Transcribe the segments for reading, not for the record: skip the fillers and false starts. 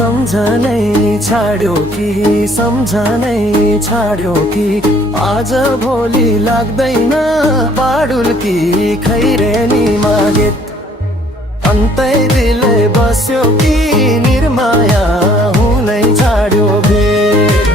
सम्झनै छाड्यो कि सम्झनै छाड्यो कि आज भोलि लाग्दैन बाडुल कि खैरेनीमा गीत अन्तै दिले बस्यो कि निर्माया हुनै छाड्यो भेट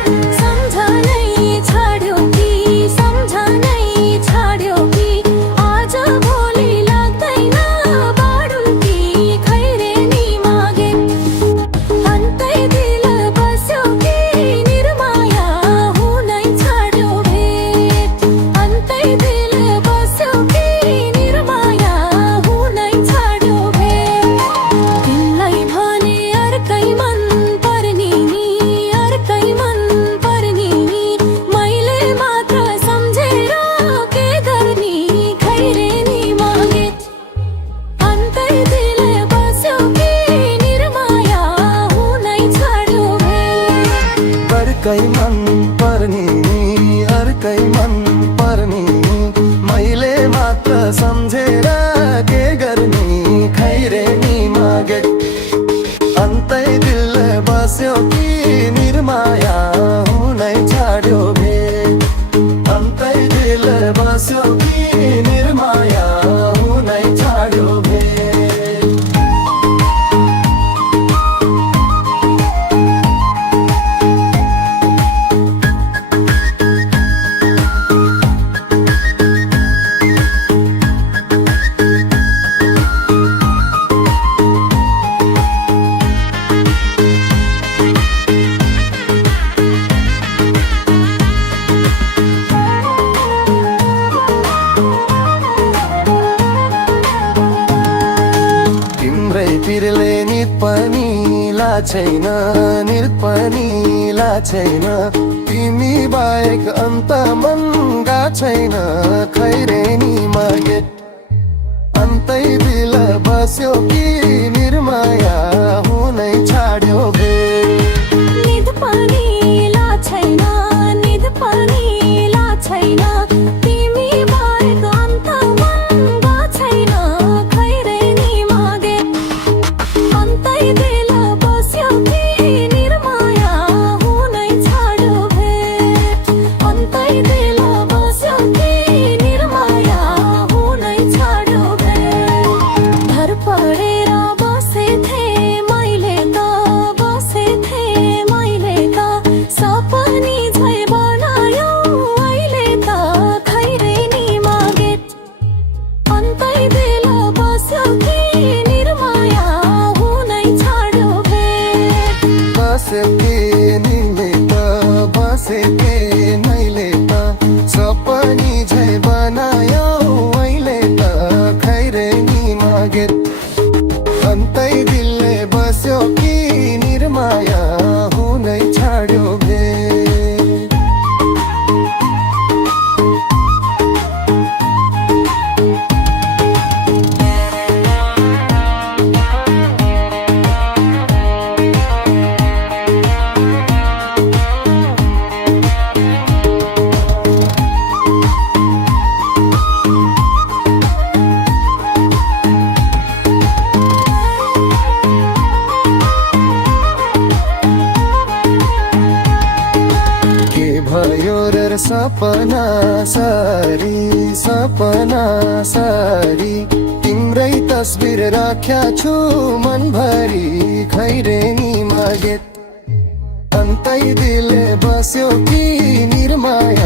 अर्कै मन पर्नी अर्कै मन पर्नी मैले मात्र सम्झेर के गर्ने खैरेनीमा गीत अन्तै दिल बस्यो कि निर्माया हुनै छाड्यो भेट अन्तै दिल बस्यो कि निर्माया हुनै छाड्यो भेट पिरले नित पनि छैन नित पनि छैन तिमी बाहेक अन्त मनगा छैन खैरेनीमा गीत अन्तै दिल बस्यो कि निर्माया हुनै छाड्यो भेट नित पनि छैन नित पनि छैन तिमी बाहेक अन्त मनगा छैन खैरेनीमा गीत अन्तै दिल बस्यो कि निर्माया हुनै छाड्यो भेट अन्तै दिल बस्यो कि निर्माया हुनै छाड्यो भेट घर पढेर बसेथे मैले त बसेथे मैले त सपनी झै बनायो अहिले त खैरेनीमा गीत अन्तै दिल बस्यो कि निर्माया हुनै छाड्यो भेट बसेथे निले त बसेथे नैले त सपनी झै बनायो अहिले त खैरेनीमा गीत अन्तै दिलले बस्यो कि निर्माया हुनै छाड्यो भेट भयो र सपना सरी तिम्रै तस्बिर राख्या छु मनभरि खैरेनीमा गीत अन्तै दिल बस्यो कि निर्माया